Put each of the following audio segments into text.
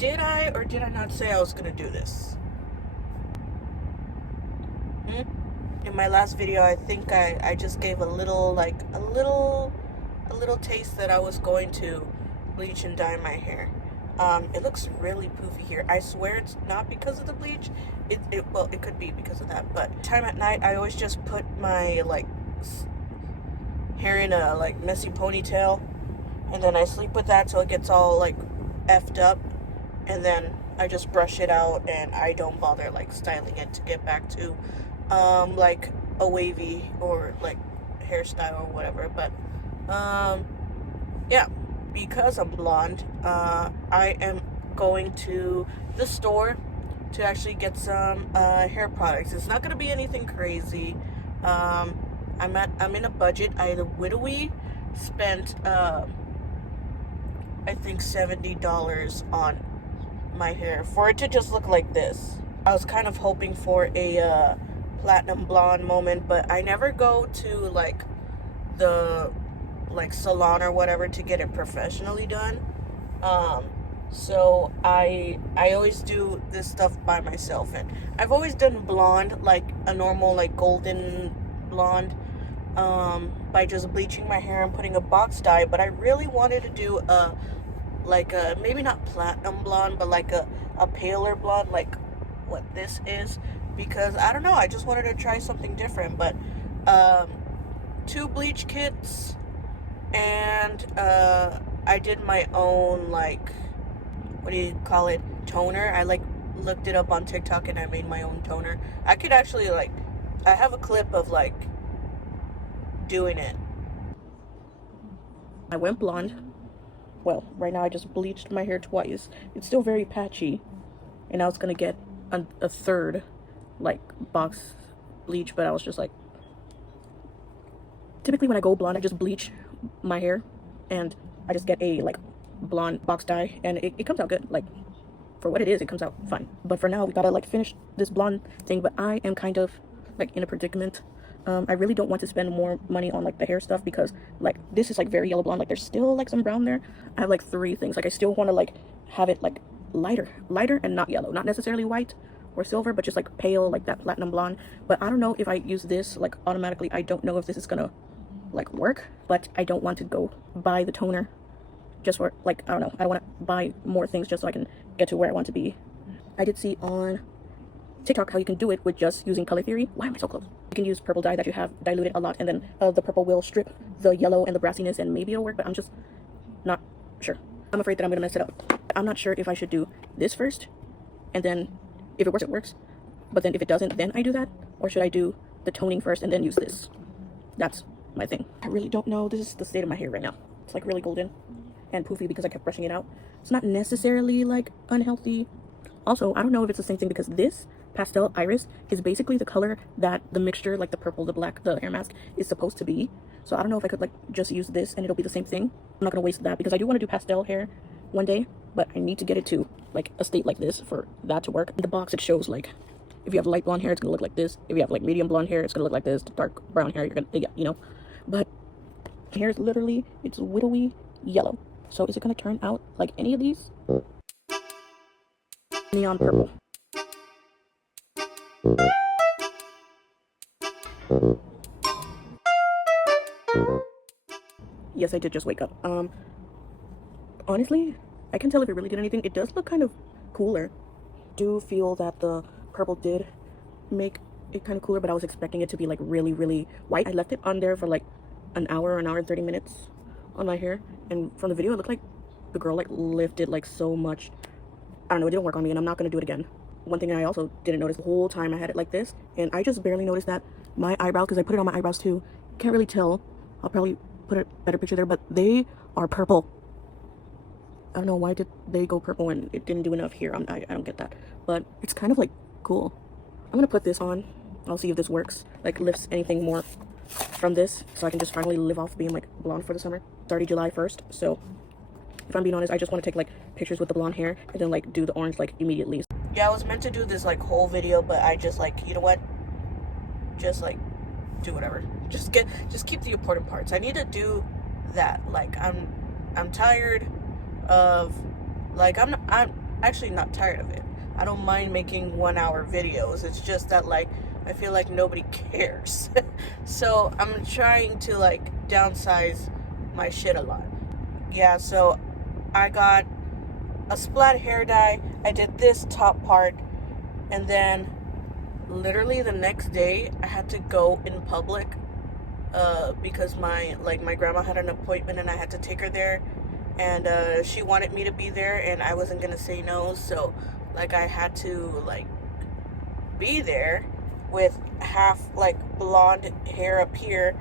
Did I or did I not say I was gonna do this? In my last video, I think I just gave a little taste that I was going to bleach and dye my hair. It looks really poofy here. I swear it's not because of the bleach. Well, it could be because of that, but time at night I always just put my hair in a messy ponytail, and then I sleep with that till it gets all effed up, and then I just brush it out and I don't bother styling it to get back to a wavy or hairstyle or whatever. But yeah, because I'm blonde, I am going to the store to actually get some hair products. It's not gonna be anything crazy. I'm in a budget. I literally spent I think $70 on my hair for it to just look like this. I was kind of hoping for a platinum blonde moment, but I never go to the salon or whatever to get it professionally done. So I always do this stuff by myself, and I've always done blonde, a normal golden blonde, by just bleaching my hair and putting a box dye. But I really wanted to do a maybe not platinum blonde, but a paler blonde, like what this is, because I don't know, I just wanted to try something different. But 2 bleach kits, and I did my own what do you call it, toner. I looked it up on TikTok and I made my own toner. I could actually I have a clip of doing it. I went blonde. Well, right now I just bleached my hair twice. It's still very patchy, and I was gonna get a third box bleach, but I was just typically when I go blonde, I just bleach my hair and I just get a blonde box dye, and it comes out good. For what it is, it comes out fine. But for now, we gotta finish this blonde thing. But I am kind of in a predicament. I really don't want to spend more money on the hair stuff, because this is very yellow blonde. There's still some brown there. I have 3 things. I still want to have it lighter and not yellow, not necessarily white or silver, but just pale, that platinum blonde. But I don't know if I use this automatically. I don't know if this is gonna work, but I don't want to go buy the toner just for I don't know, I don't want to buy more things just so I can get to where I want to be. I did see on TikTok how you can do it with just using Color Theory. Why am I so close? You can use purple dye that you have diluted a lot, and then the purple will strip the yellow and the brassiness, and maybe it'll work, but I'm just not sure. I'm afraid that I'm gonna mess it up. I'm not sure if I should do this first, and then if it works, it works, but then if it doesn't, then I do that, or should I do the toning first and then use this? That's my thing. I really don't know. This is the state of my hair right now. It's really golden and poofy because I kept brushing it out. It's not necessarily unhealthy. Also, I don't know if it's the same thing, because this pastel iris is basically the color that the mixture, the purple, the black, the hair mask is supposed to be. So I don't know if I could just use this and it'll be the same thing. I'm not gonna waste that, because I do want to do pastel hair one day, but I need to get it to a state like this for that to work. In the box it shows if you have light blonde hair, it's gonna look like this. If you have medium blonde hair, it's gonna look like this. Dark brown hair, you're gonna, yeah, you know. But hair is literally, it's widowy yellow. So is it gonna turn out like any of these? Neon purple. Yes, I did just wake up. Honestly, I can tell if it really did anything. It does look kind of cooler. Do feel that the purple did make it kind of cooler, but I was expecting it to be really, really white. I left it on there for an hour and 30 minutes on my hair, and from the video it looked like the girl lifted so much. I don't know, it didn't work on me, and I'm not gonna do it again. One thing I also didn't notice the whole time I had it like this, and I just barely noticed that my eyebrow, because I put it on my eyebrows too, can't really tell. I'll probably put a better picture there, but they are purple. I don't know, why did they go purple when it didn't do enough here? I don't get that, but it's kind of cool. I'm gonna put this on. I'll see if this works, lifts anything more from this, so I can just finally live off being blonde for the summer. It's already July 1st, so if I'm being honest, I just want to take pictures with the blonde hair and then do the orange immediately. Yeah, I was meant to do this whole video, but I just you know what, just do whatever. Just keep the important parts. I need to do that. I'm tired of I'm actually not tired of it. I don't mind making 1 hour videos. It's just that like I feel like nobody cares. So I'm trying to like downsize my shit a lot. Yeah, so I got a splat hair dye. I did this top part, and then literally the next day I had to go in public because my grandma had an appointment and I had to take her there, and she wanted me to be there and I wasn't gonna say no, so like I had to like be there with half like blonde hair up here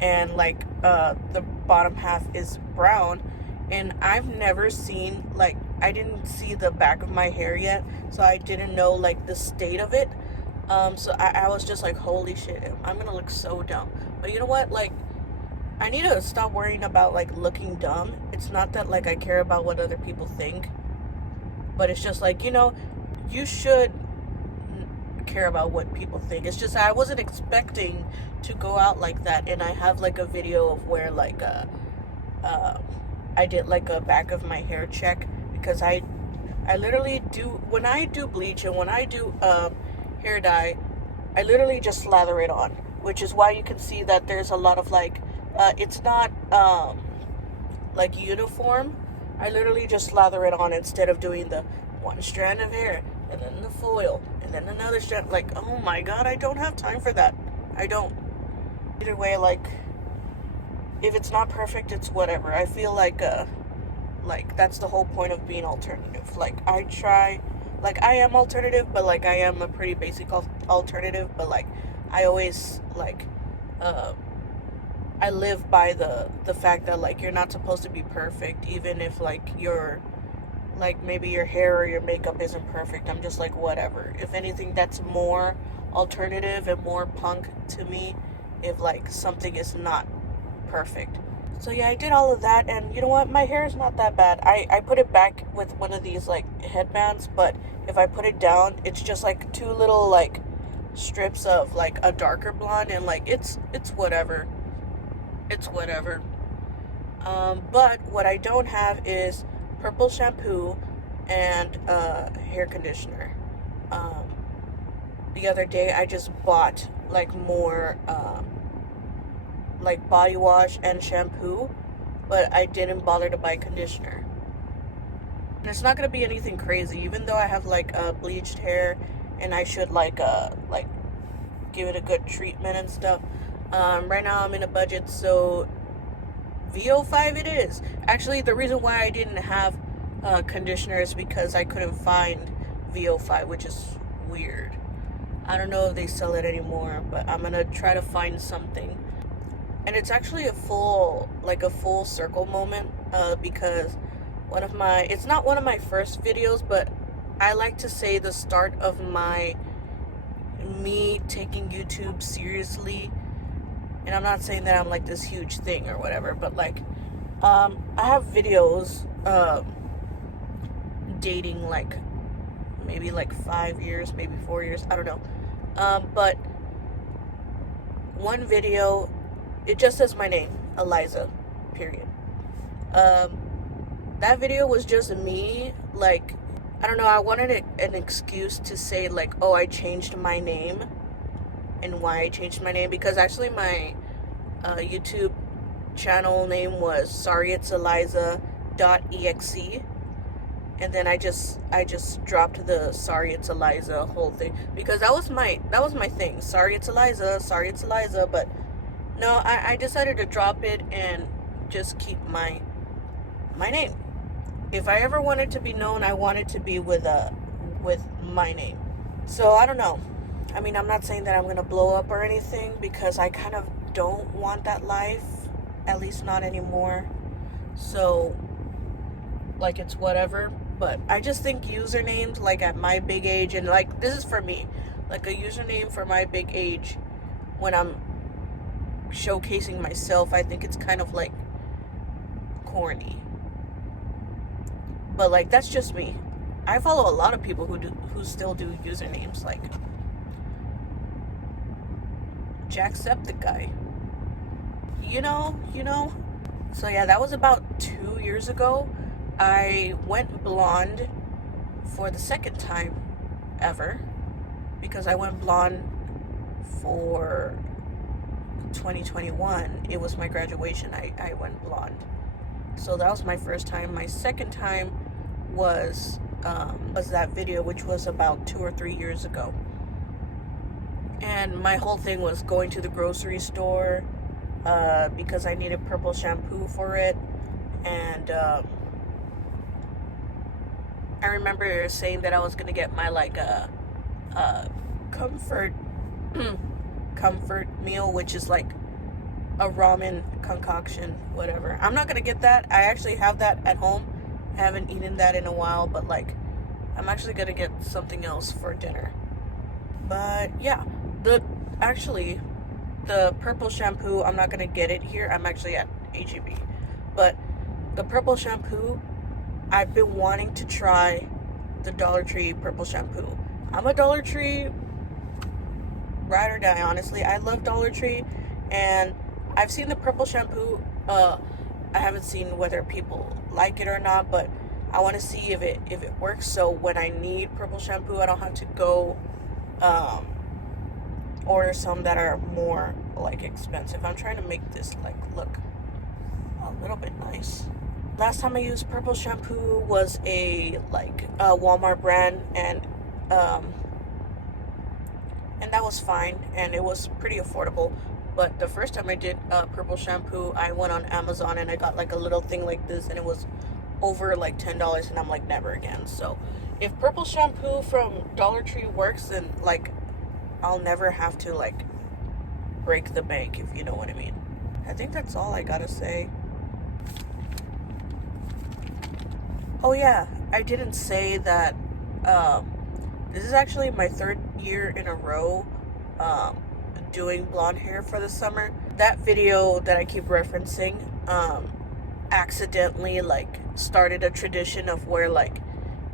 and like the bottom half is brown. And I've never seen, like, I didn't see the back of my hair yet, so I didn't know like the state of it. So I was just like, holy shit, I'm gonna look so dumb. But you know what, like, I need to stop worrying about like looking dumb. It's not that like I care about what other people think, but it's just like, you know, you should care about what people think. It's just I wasn't expecting to go out like that. And I have like a video of where like I did like a back of my hair check, because I literally do, when I do bleach and when I do hair dye, I literally just slather it on, which is why you can see that there's a lot of like it's not like uniform. I literally just slather it on instead of doing the one strand of hair and then the foil and then another strand. Like, oh my god, I don't have time for that. I don't. Either way, like, if it's not perfect, it's whatever. I feel like that's the whole point of being alternative. Like, I try, like, I am alternative, but like I am a pretty basic alternative, but like I always like I live by the fact that like you're not supposed to be perfect, even if like you're like maybe your hair or your makeup isn't perfect. I'm just like, whatever. If anything, that's more alternative and more punk to me, if like something is not perfect. So yeah, I did all of that, and you know what, my hair is not that bad. I put it back with one of these like headbands, but if I put it down, it's just like two little like strips of like a darker blonde, and like it's whatever. It's whatever. But what I don't have is purple shampoo and hair conditioner. The other day I just bought like more like body wash and shampoo, but I didn't bother to buy conditioner. And it's not gonna be anything crazy, even though I have like bleached hair and I should like give it a good treatment and stuff. Right now I'm in a budget, so VO5 it is. Actually, the reason why I didn't have conditioner is because I couldn't find VO5, which is weird. I don't know if they sell it anymore, but I'm gonna try to find something. And it's actually a full circle moment, because it's not one of my first videos, but I like to say the start of me taking YouTube seriously. And I'm not saying that I'm like this huge thing or whatever, but like I have videos dating like maybe like 5 years, maybe 4 years, I don't know. But one video, it just says my name, Eliza, period. That video was just me, like, I don't know, I wanted an excuse to say like, oh, I changed my name, and why I changed my name, because actually my YouTube channel name was sorryitseliza.exe, and then I just dropped the sorry it's Eliza whole thing, because that was my thing, sorry it's Eliza, but no, I decided to drop it and just keep my name. If I ever wanted to be known, I wanted to be with my name. So I don't know. I mean, I'm not saying that I'm gonna blow up or anything, because I kind of don't want that life, at least not anymore. So like, it's whatever. But I just think usernames, like at my big age, and like this is for me, like a username for my big age, when I'm showcasing myself, I think it's kind of like corny. But like, that's just me. I follow a lot of people who still do usernames, like Jacksepticeye. You know. So yeah, that was about 2 years ago. I went blonde for the second time ever, because I went blonde for 2021. It was my graduation. I went blonde. So that was my first time. My second time was that video, which was about 2 or 3 years ago. And my whole thing was going to the grocery store because I needed purple shampoo for it. And I remember saying that I was gonna get my like comfort comfort meal, which is like a ramen concoction, whatever. I'm not gonna get that. I actually have that at home. I haven't eaten that in a while, but like I'm actually gonna get something else for dinner. But yeah, the purple shampoo, I'm not gonna get it here. I'm actually at HEB. But the purple shampoo, I've been wanting to try the Dollar Tree purple shampoo. I'm a Dollar Tree ride or die, honestly. I love Dollar Tree, and I've seen the purple shampoo. I haven't seen whether people like it or not, but I want to see if it works. So when I need purple shampoo, I don't have to go order some that are more like expensive. I'm trying to make this like look a little bit nice. Last time I used purple shampoo was a Walmart brand, and that was fine, and it was pretty affordable. But the first time I did purple shampoo, I went on Amazon and I got like a little thing like this, and it was over like $10, and I'm like, never again. So if purple shampoo from Dollar Tree works, then like I'll never have to like break the bank, if you know what I mean. I think that's all I gotta say. Oh yeah, I didn't say that this is actually my 3rd year in a row doing blonde hair for the summer. That video that I keep referencing accidentally like started a tradition of where like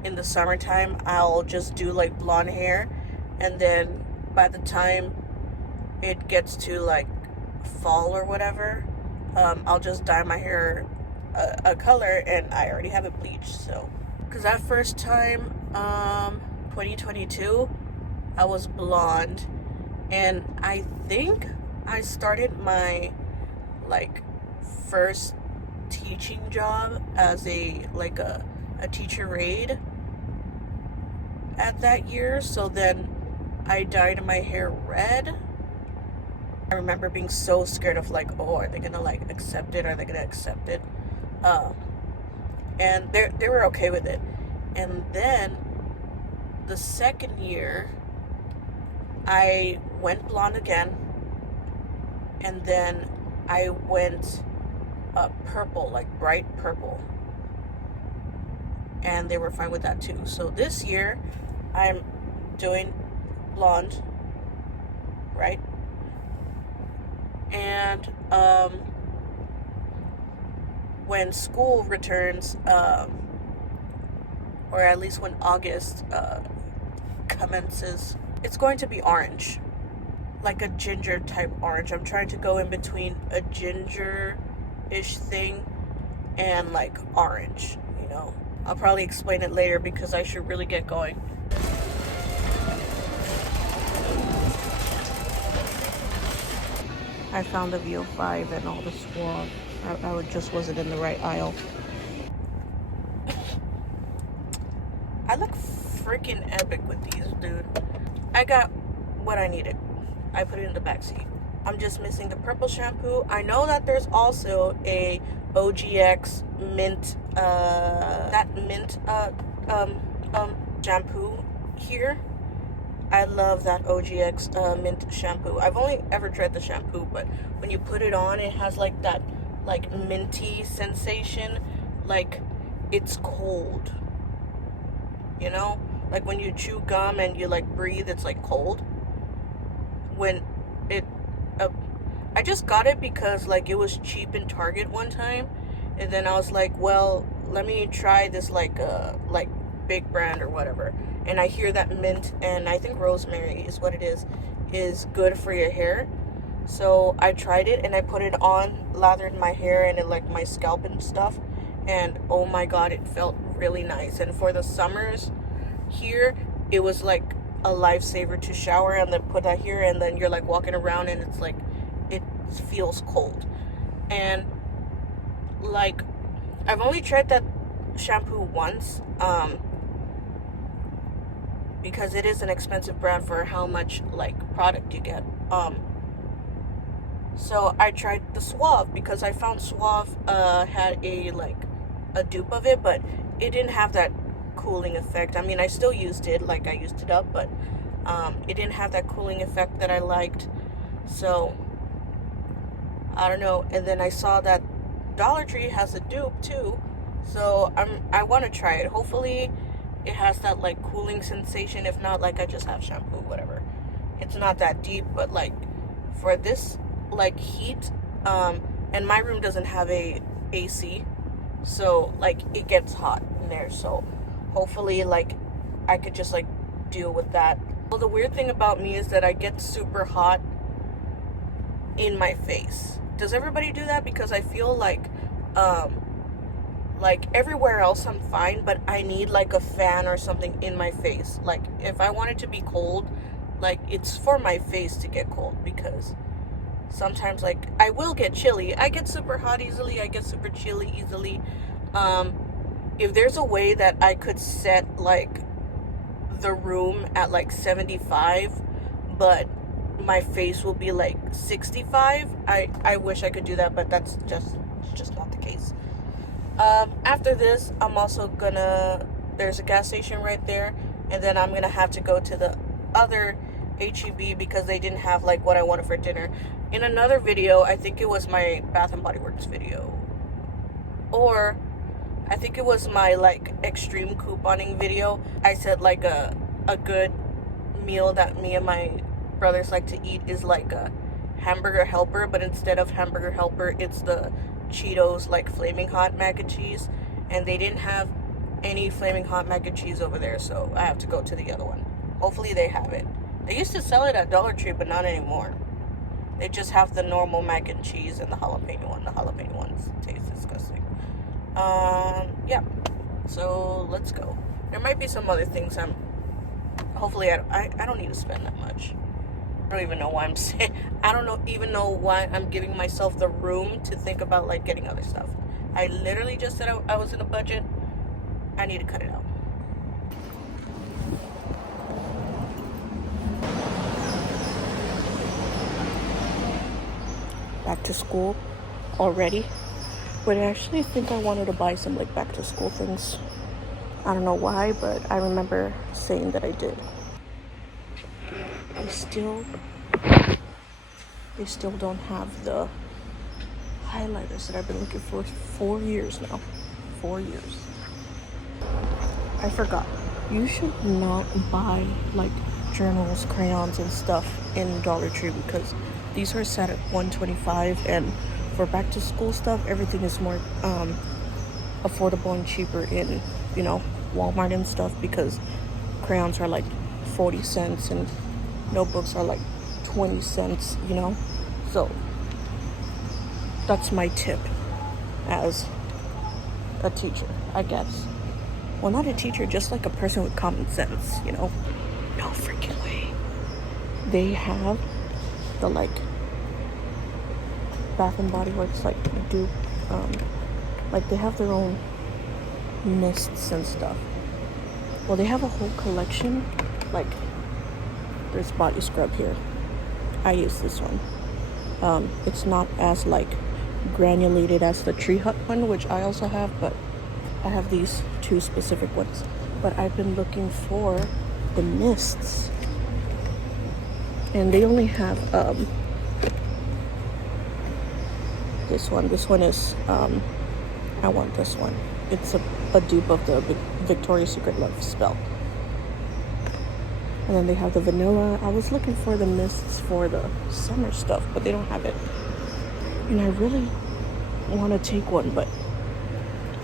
in the summertime I'll just do like blonde hair, and then by the time it gets to like fall or whatever, I'll just dye my hair a color, and I already have it bleached. So because that first time 2022 I was blonde, and I think I started my like first teaching job as a teacher aide at that year. So then I dyed my hair red. I remember being so scared of like, oh, are they gonna like accept it? Are they gonna accept it? And they were okay with it. And then the second year I went blonde again, and then I went purple, like bright purple, and they were fine with that too. So this year I'm doing blonde, right? And when school returns, or at least when August commences, it's going to be orange, like a ginger type orange. I'm trying to go in between a ginger-ish thing and like orange, you know. I'll probably explain it later because I should really get going. I found the VO5 and all the swab. I just wasn't in the right aisle. I look freaking epic with these, dude. I got what I needed. I put it in the back seat. I'm just missing the purple shampoo. I know that there's also a OGX mint, shampoo here. I love that OGX mint shampoo. I've only ever tried the shampoo, but when you put it on, it has like that like minty sensation, like it's cold, you know, like when you chew gum and you like breathe, it's like cold. When it I just got it because like it was cheap in Target one time, and then I was like, well, let me try this like big brand or whatever. And I hear that mint, and I think rosemary is what it is good for your hair. So I tried it, and I put it on, lathered my hair and it like my scalp and stuff, and oh my god, it felt really nice. And for the summers, here it was like a lifesaver to shower and then put that here, and then you're like walking around and it's like it feels cold. And like I've only tried that shampoo once, because it is an expensive brand for how much like product you get. So I tried the Suave because I found Suave had a dupe of it, but it didn't have that cooling effect. I mean, I still used it, like I used it up, but it didn't have that cooling effect that I liked. So I don't know. And then I saw that Dollar Tree has a dupe too, so I want to try it. Hopefully it has that like cooling sensation. If not, like I just have shampoo, whatever. It's not that deep, but like for this like heat, and my room doesn't have a AC, so like it gets hot in there. So hopefully like I could just like deal with that. Well, the weird thing about me is that I get super hot in my face. Does everybody do that? Because I feel like everywhere else I'm fine, but I need like a fan or something in my face. Like if I want it to be cold, like it's for my face to get cold, because sometimes like I will get chilly. I get super hot easily, I get super chilly easily. If there's a way that I could set like the room at like 75, but my face will be like 65, I wish I could do that, but that's just not the case. After this, I'm also gonna, there's a gas station right there, and then I'm gonna have to go to the other HEB because they didn't have like what I wanted for dinner. In another video, I think it was my Bath and Body Works video, or I think it was my like extreme couponing video, I said like a good meal that me and my brothers like to eat is like a hamburger helper, but instead of hamburger helper, it's the Cheetos like flaming hot mac and cheese, and they didn't have any flaming hot mac and cheese over there, so I have to go to the other one. Hopefully they have it. They used to sell it at Dollar Tree, but not anymore. They just have the normal mac and cheese and the jalapeno one. The jalapeno ones taste disgusting. Yeah, so let's go. There might be some other things hopefully I don't need to spend that much. I don't even know why I'm saying, even know why I'm giving myself the room to think about like getting other stuff. I literally just said I was in a budget. I need to cut it out. Back to school already, but I actually think I wanted to buy some like back to school things. I don't know why, but I remember saying that I did. They still don't have the highlighters that I've been looking for 4 years now. 4 years. I forgot. You should not buy like journals, crayons, and stuff in Dollar Tree because these are set at $125, and for back to school stuff, everything is more affordable and cheaper in, you know, Walmart and stuff, because crayons are like 40 cents and notebooks are like 20 cents, you know. So that's my tip as a teacher, I guess. Well, not a teacher, just like a person with common sense, you know. No freaking way. They have the like Bath and Body Works like dupe, like they have their own mists and stuff. Well, they have a whole collection. Like there's body scrub here. I use this one. It's not as like granulated as the Tree Hut one, which I also have, but I have these two specific ones. But I've been looking for the mists, and they only have this one. This one is I want this one. It's a dupe of the Victoria's Secret Love Spell. And then they have the vanilla. I was looking for the mists for the summer stuff, but they don't have it. And I really want to take one, but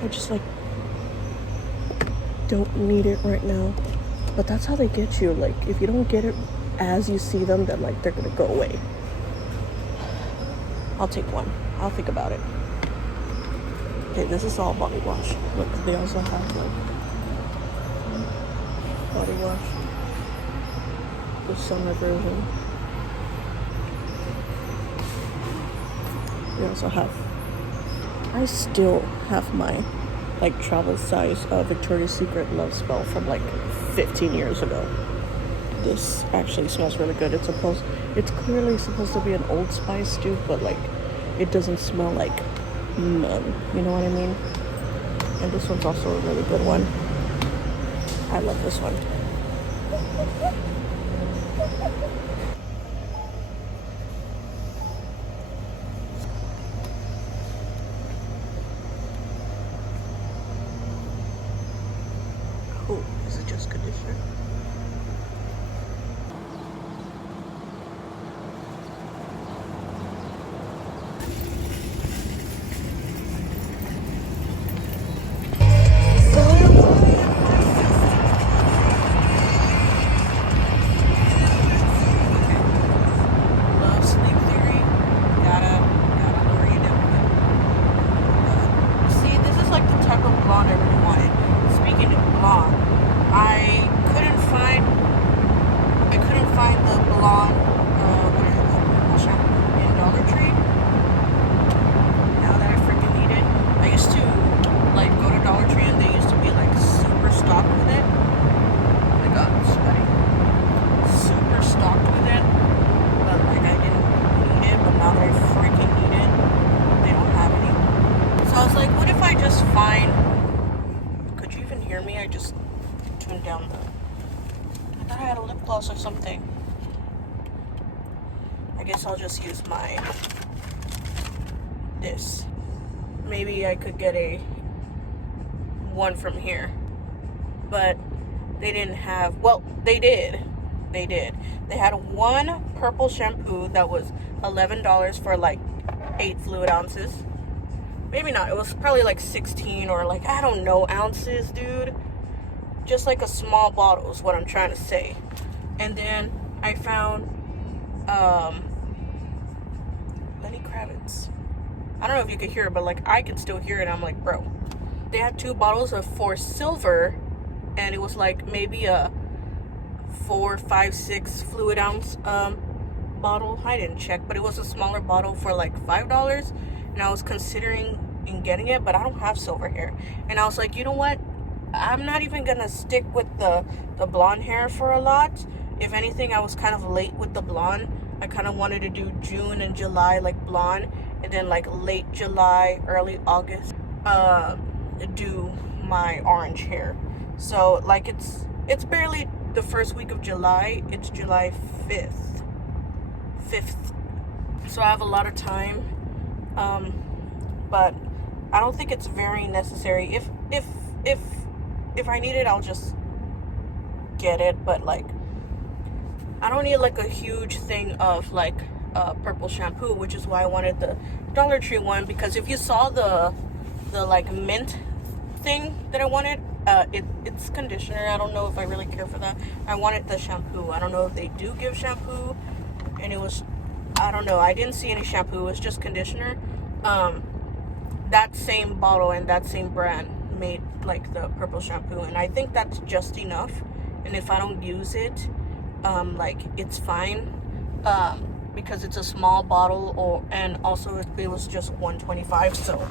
I just like don't need it right now. But that's how they get you. Like if you don't get it as you see them, then like they're gonna go away. I'll take one. I'll think about it. Okay, this is all body wash. Look, they also have like wash. The summer version. We also have, I still have my like travel size Victoria's Secret Love Spell from like 15 years ago. This actually smells really good. It's clearly supposed to be an Old Spice dupe, but like it doesn't smell like none. You know what I mean? And this one's also a really good one. I love this one. Oh, is it just conditioner? I just tuned down I thought I had a lip gloss or something. I guess I'll just use this. Maybe I could get one from here. But they didn't have, well, they did. They had one purple shampoo that was $11 for like 8 fluid ounces. Maybe not, it was probably like 16 or like, I don't know, ounces, dude. Just like a small bottle is what I'm trying to say. And then I found Lenny Kravitz. I don't know if you could hear it, but like I can still hear it. I'm like, bro. They had 2 bottles for silver, and it was like maybe a 4, 5, 6 fluid ounce bottle. I didn't check, but it was a smaller bottle for like $5, and I was considering in getting it, but I don't have silver hair. And I was like, you know what? I'm not even gonna stick with the blonde hair for a lot. If anything, I was kind of late with the blonde. I kind of wanted to do June and July like blonde, and then like late July, early August do my orange hair. So like it's barely the first week of July. It's July 5th. So I have a lot of time, but I don't think it's very necessary. If I need it, I'll just get it. But like, I don't need like a huge thing of like purple shampoo, which is why I wanted the Dollar Tree one. Because if you saw the like mint thing that I wanted, it's conditioner. I don't know if I really care for that. I wanted the shampoo. I don't know if they do give shampoo, and it was, I don't know, I didn't see any shampoo. It was just conditioner. That same bottle and that same brand made like the purple shampoo, and I think that's just enough. And if I don't use it, like it's fine, because it's a small bottle, and also it was just $1.25. So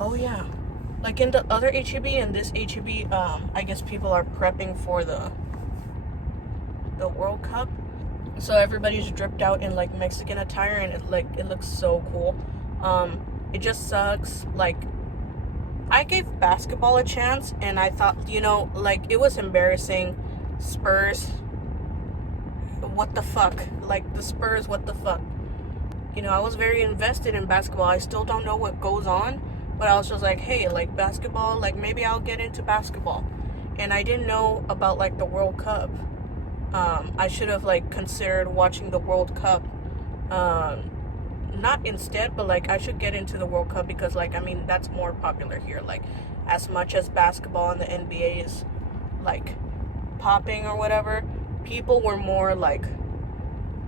oh yeah, like in the other HEB and this HEB, I guess people are prepping for the World Cup, so everybody's dripped out in like Mexican attire, and it looks so cool. It just sucks, like I gave basketball a chance, and I thought, you know, like it was embarrassing. Spurs, what the fuck? Like the Spurs, what the fuck? You know, I was very invested in basketball. I still don't know what goes on, but I was just like, hey, like basketball, like maybe I'll get into basketball. And I didn't know about like the World Cup. I should have like considered watching the World Cup. Not instead, but like I should get into the World Cup, because like, I mean, that's more popular here. Like as much as basketball and the NBA is like popping or whatever, people were more like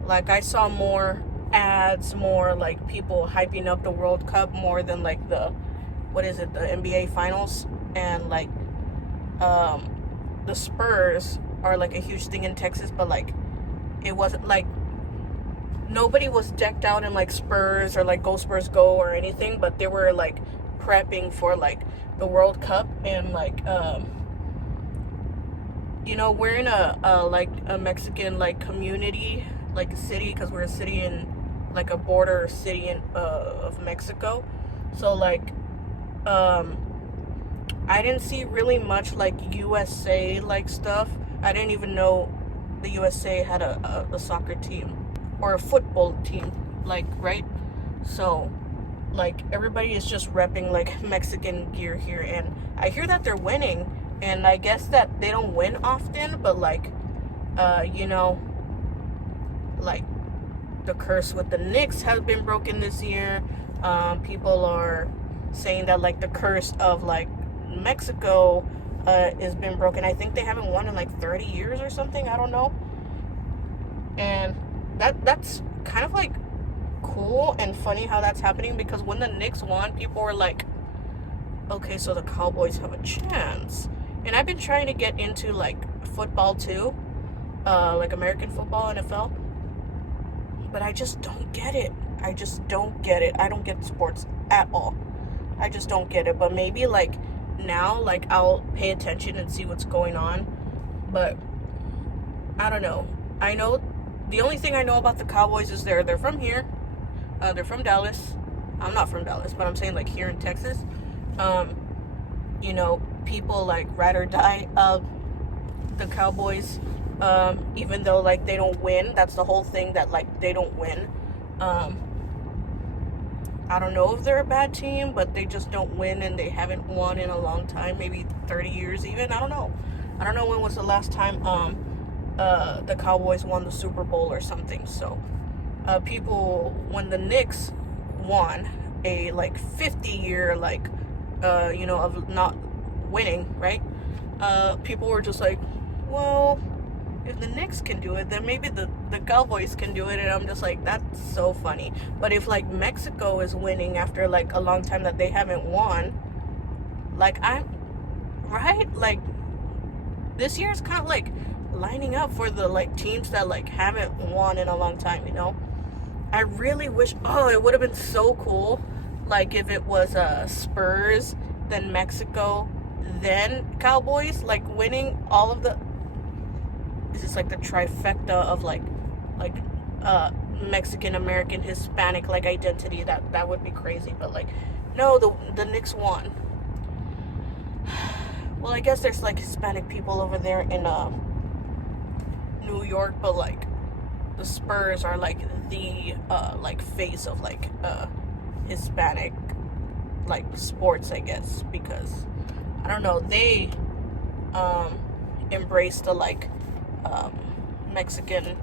I saw more ads, more like people hyping up the World Cup more than like the NBA finals. And like the Spurs are like a huge thing in Texas, but like it wasn't like nobody was decked out in like Spurs or like Go Spurs Go or anything, but they were like prepping for like the World Cup. And like you know, we're in a like a Mexican like community, like a city, because we're a city in like a border city in of Mexico. So like I didn't see really much like USA like stuff. I didn't even know the USA had a soccer team or a football team, like, right? So like everybody is just repping like Mexican gear here, and I hear that they're winning, and I guess that they don't win often, but like you know, like the curse with the Knicks has been broken this year. People are saying that like the curse of like Mexico has been broken. I think they haven't won in like 30 years or something, I don't know. And that's kind of like cool and funny how that's happening, because when the Knicks won, people were like, okay, so the Cowboys have a chance. And I've been trying to get into like football too, like American football, NFL, but I just don't get it. I just don't get it. I don't get sports at all. I just don't get it. But maybe like now, like I'll pay attention and see what's going on. But I don't know. I know the only thing I know about the Cowboys is they're from here. They're from Dallas. I'm not from Dallas, but I'm saying like here in Texas. You know, people like ride or die of the Cowboys. Even though like they don't win. That's the whole thing, that like they don't win. I don't know if they're a bad team, but they just don't win, and they haven't won in a long time, maybe 30 years even. I don't know when was the last time the Cowboys won the Super Bowl or something. So people, when the Knicks won a like 50-year like you know, of not winning, right? People were just like, well, if the Knicks can do it, then maybe the Cowboys can do it. And I'm just like, that's so funny. But if like Mexico is winning after like a long time that they haven't won, like I'm right, like this year is kind of like lining up for the like teams that like haven't won in a long time, you know. I really wish, oh, it would have been so cool like if it was Spurs, then Mexico, then Cowboys, like winning all of the, this is like the trifecta of like Mexican, American, Hispanic like identity. That would be crazy. But like no, the Knicks won. Well, I guess there's like Hispanic people over there in New York, but like the Spurs are like the like face of like Hispanic like sports, I guess, because I don't know, they embrace the like Mexican,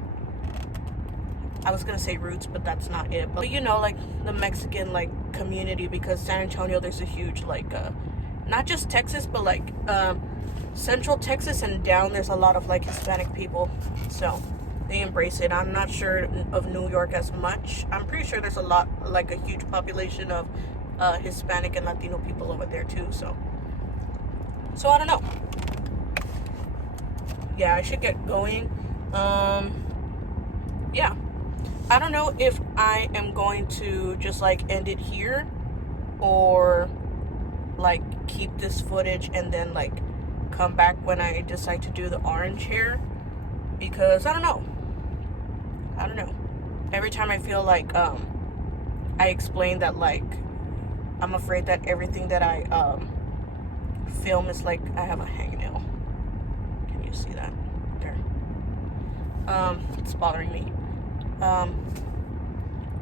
I was gonna say roots, but that's not it, but you know, like the Mexican like community, because San Antonio, there's a huge like not just Texas, but like Central Texas and down, there's a lot of like Hispanic people, so they embrace it. I'm not sure of New York as much. I'm pretty sure there's a lot, like a huge population of Hispanic and Latino people over there too, so I don't know. Yeah, I should get going. Yeah, I don't know if I am going to just like end it here, or like keep this footage and then like come back when I decide to do the orange hair, because I don't know. Every time I feel like I explain that, like I'm afraid that everything that I film is like, I have a hangnail. Can you see that? There. It's bothering me.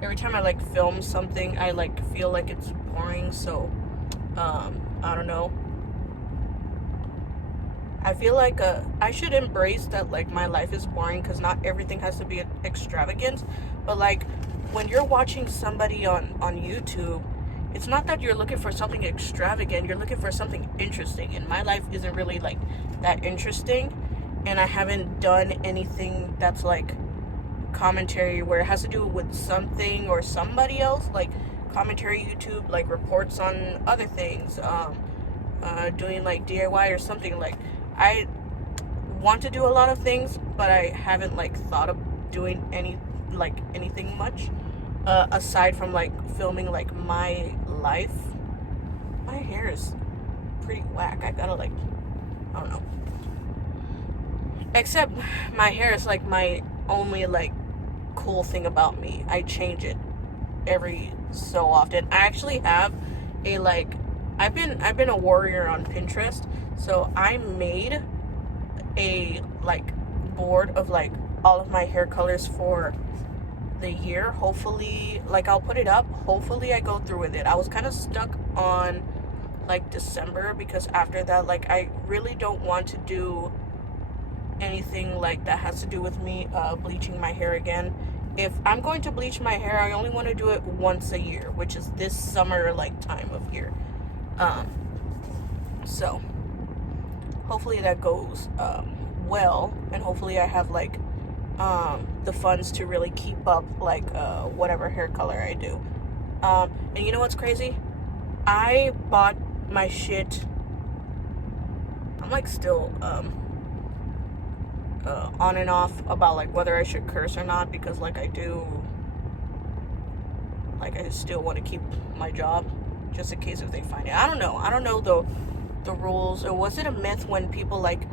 Every time I like film something, I like feel like it's boring, so I don't know. I feel like I should embrace that like my life is boring, because not everything has to be extravagant. But like when you're watching somebody on YouTube, it's not that you're looking for something extravagant, you're looking for something interesting. And my life isn't really like that interesting, and I haven't done anything that's like commentary where it has to do with something or somebody else, like commentary YouTube, like reports on other things, doing like DIY or something. Like want to do a lot of things, but I haven't like thought of doing anything much aside from like filming like my life. My hair is pretty whack. I gotta like, I don't know. Except my hair is like my only like cool thing about me. I change it every so often. I actually have a like, I've been a warrior on Pinterest, so I made a like board of like all of my hair colors for the year. Hopefully, like, I'll put it up. Hopefully I go through with it. I was kind of stuck on like December because after that, like, I really don't want to do anything like that has to do with me bleaching my hair again. If I'm going to bleach my hair, I only want to do it once a year, which is this summer like time of year. So hopefully that goes well, and hopefully I have like the funds to really keep up like whatever hair color I do. And you know what's crazy? I bought my shit. I'm like still on and off about like whether I should curse or not, because like I still want to keep my job just in case if they find it. I don't know the rules. Or was it a myth when people like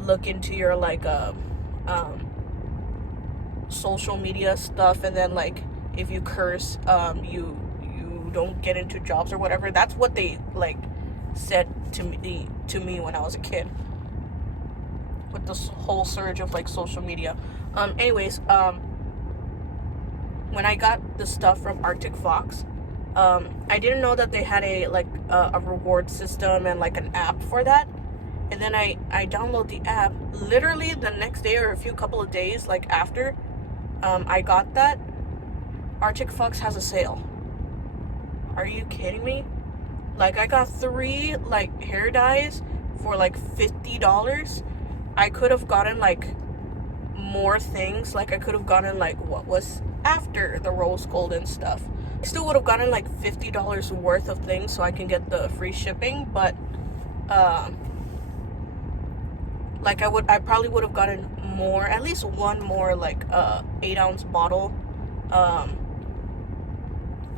look into your like social media stuff, and then like if you curse you don't get into jobs or whatever? That's what they like said to me when I was a kid, with this whole surge of like social media. Anyways, when I got the stuff from Arctic Fox, I didn't know that they had a like a reward system and like an app for that. And then I download the app. Literally the next day or a couple of days like after I got that, Arctic Fox has a sale. Are you kidding me? Like, I got 3 like hair dyes for like $50. I could have gotten like more things. Like, I could have gotten like what was after the rose gold and stuff. I still would have gotten like $50 worth of things so I can get the free shipping, but like I probably would have gotten more, at least one more like 8-ounce bottle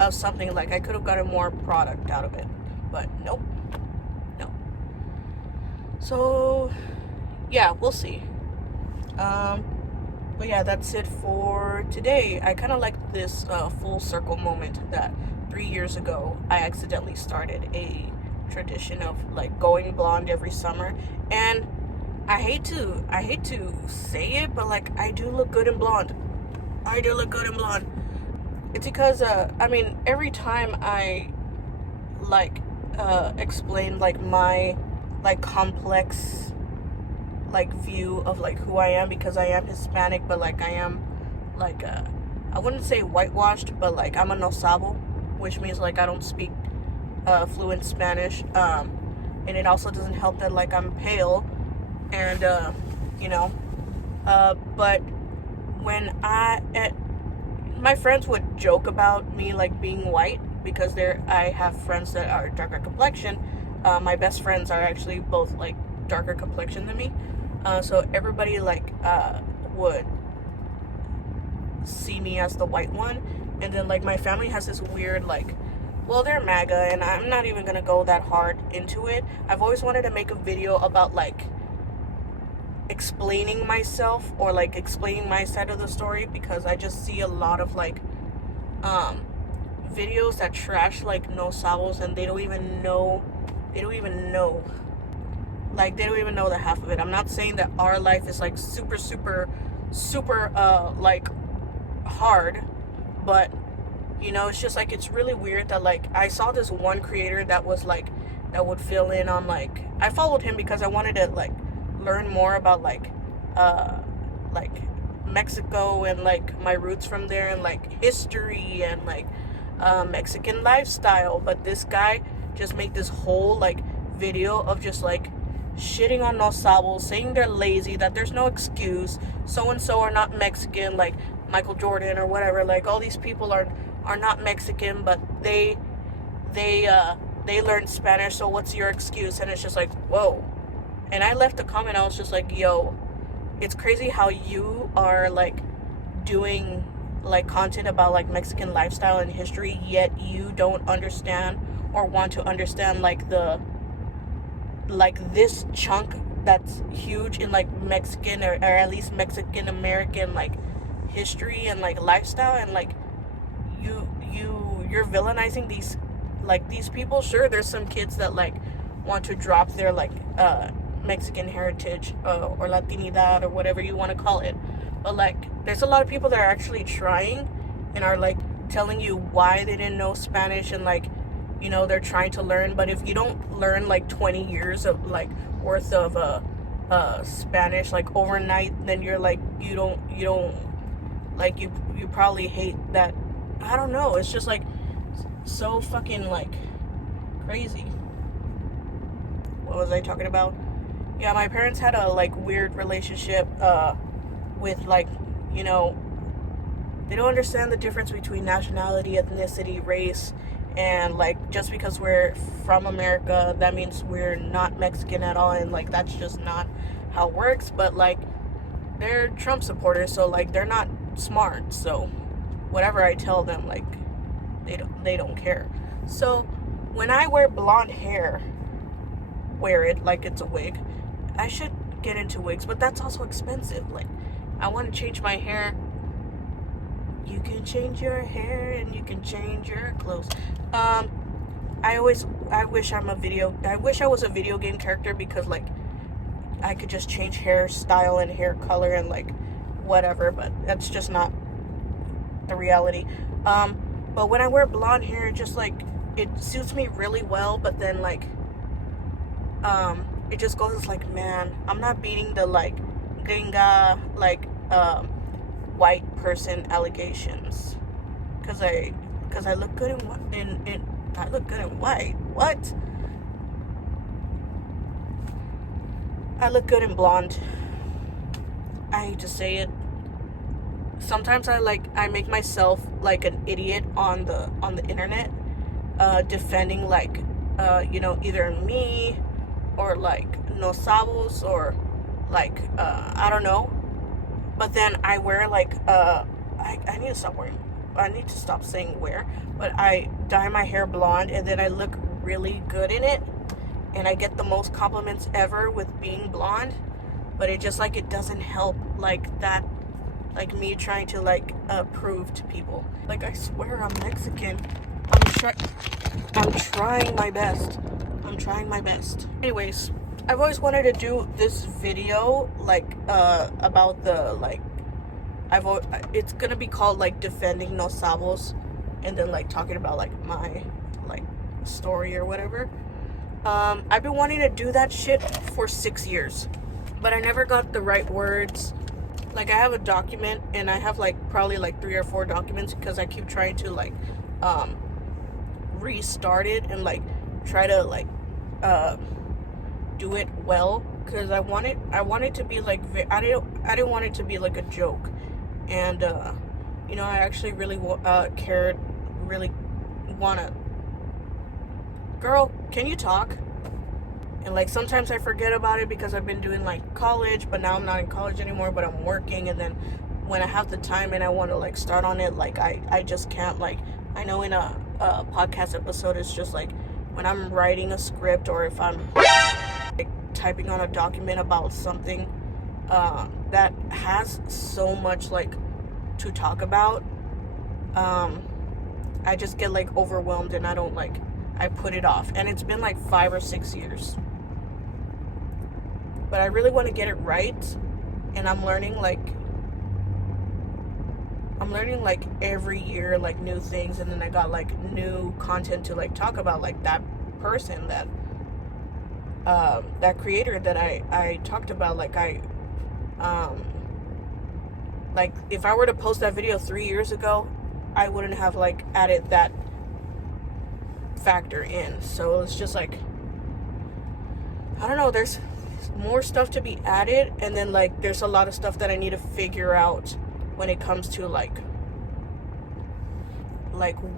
of something. Like, I could have gotten more product out of it, but nope, no. So yeah, we'll see. But yeah, that's it for today. I kind of like this full circle moment that 3 years ago I accidentally started a tradition of like going blonde every summer. And I hate to say it, but like, I do look good in blonde. It's because I mean, every time I like explain like my like complex like view of like who I am, because I am Hispanic, but like I am like I wouldn't say whitewashed, but like I'm a no sabo, which means like I don't speak fluent Spanish, and it also doesn't help that like I'm pale, and you know, but when my friends would joke about me like being white, because I have friends that are darker complexion. My best friends are actually both like darker complexion than me, so everybody like would see me as the white one. And then like my family has this weird like, well, they're MAGA, and I'm not even gonna go that hard into it. I've always wanted to make a video about like explaining myself, or like explaining my side of the story, because I just see a lot of like videos that trash like no sabos, and they don't even know like, they don't even know the half of it. I'm not saying that our life is like super like hard, but you know, it's just like, it's really weird that like I saw this one creator that was like, that would fill in on like, I followed him because I wanted to like learn more about like Mexico, and like my roots from there, and like history, and like Mexican lifestyle. But this guy just made this whole like video of just like shitting on no sabos, saying they're lazy, that there's no excuse, so and so are not Mexican, like Michael Jordan or whatever. Like, all these people are not Mexican, but they learned Spanish, so what's your excuse? And it's just like, whoa. And I left a comment. I was just like, yo, it's crazy how you are like doing like content about like Mexican lifestyle and history, yet you don't understand or want to understand like this chunk that's huge in like Mexican or at least Mexican American like history and like lifestyle, and like you're villainizing these people. Sure, there's some kids that like want to drop their like Mexican heritage or Latinidad or whatever you want to call it, but like there's a lot of people that are actually trying and are like telling you why they didn't know Spanish, and like, you know, they're trying to learn. But if you don't learn like 20 years of like worth of Spanish like overnight, then you're like you don't like you probably hate that. I don't know, it's just like so fucking like crazy. What was I talking about? Yeah, my parents had a like weird relationship with like, you know, they don't understand the difference between nationality, ethnicity, race, and like just because we're from America, that means we're not Mexican at all, and like that's just not how it works. But like they're Trump supporters, so like they're not smart, so whatever I tell them, like they don't care. So when I wear blonde hair, wear it like it's a wig. I should get into wigs, but that's also expensive. Like, I want to change my hair. You can change your hair and you can change your clothes. I wish I was a video game character, because like I could just change hairstyle and hair color and like whatever, but that's just not the reality. But when I wear blonde hair, just like it suits me really well, but then like it just goes like, man, I'm not beating the like gringa like white person allegations, because I look good in I look good in white. What? I look good in blonde. I hate to say it. Sometimes I make myself like an idiot on the internet, defending like you know, either me or like Nos Sabos or like I don't know. But then I wear like I need to stop wearing, I need to stop saying wear, but I dye my hair blonde and then I look really good in it, and I get the most compliments ever with being blonde. But it just like, it doesn't help like that, like me trying to like prove to people, like, I swear I'm Mexican. I'm trying my best. Anyways, I've always wanted to do this video like about the like it's gonna be called like defending Nos Sabos, and then like talking about like my like story or whatever. I've been wanting to do that shit for 6 years, but I never got the right words. Like, I have a document, and I have like probably like 3 or 4 documents, because I keep trying to like restart it and like try to like do it well, because I want it to be like, I didn't want it to be like a joke. And you know, I actually really cared, really wanna. Girl, can you talk? And like sometimes I forget about it because I've been doing like college, but now I'm not in college anymore, but I'm working. And then when I have the time and I want to like start on it, like I just can't. Like, I know in a podcast episode, it's just like when I'm writing a script, or if I'm like typing on a document about something that has so much like to talk about, I just get like overwhelmed, and I put it off. And it's been like 5 or 6 years, but I really want to get it right. And I'm learning like every year like new things, and then I got like new content to like talk about, like that person, that creator that I talked about. Like like if I were to post that video 3 years ago, I wouldn't have like added that factor in. So it's just like, I don't know, there's more stuff to be added, and then like there's a lot of stuff that I need to figure out when it comes to like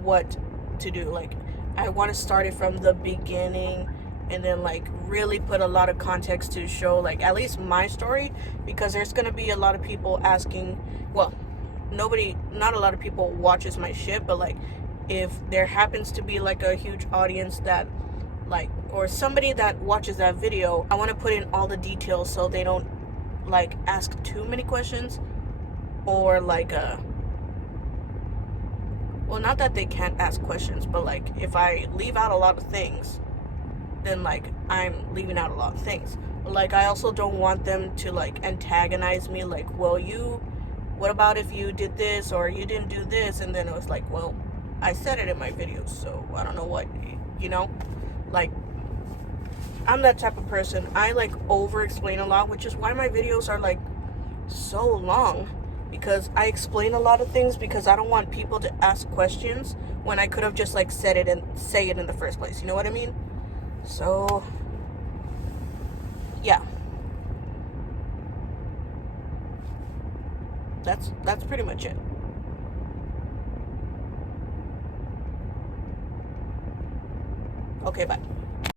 what to do. Like, I want to start it from the beginning, and then like really put a lot of context to show like at least my story, because there's gonna be a lot of people asking, well, not a lot of people watches my shit, but like if there happens to be like a huge audience that like, or somebody that watches that video, I want to put in all the details so they don't like ask too many questions, or like well, not that they can't ask questions, but like if I leave out a lot of things, then like I'm leaving out a lot of things. But like I also don't want them to like antagonize me, like, well, what about if you did this or you didn't do this? And then it was like, well, I said it in my videos, so I don't know what, you know? Like, I'm that type of person. I like over explain a lot, which is why my videos are like so long, because I explain a lot of things, because I don't want people to ask questions when I could have just like said it and say it in the first place. You know what I mean? So yeah, that's pretty much it. Okay, bye.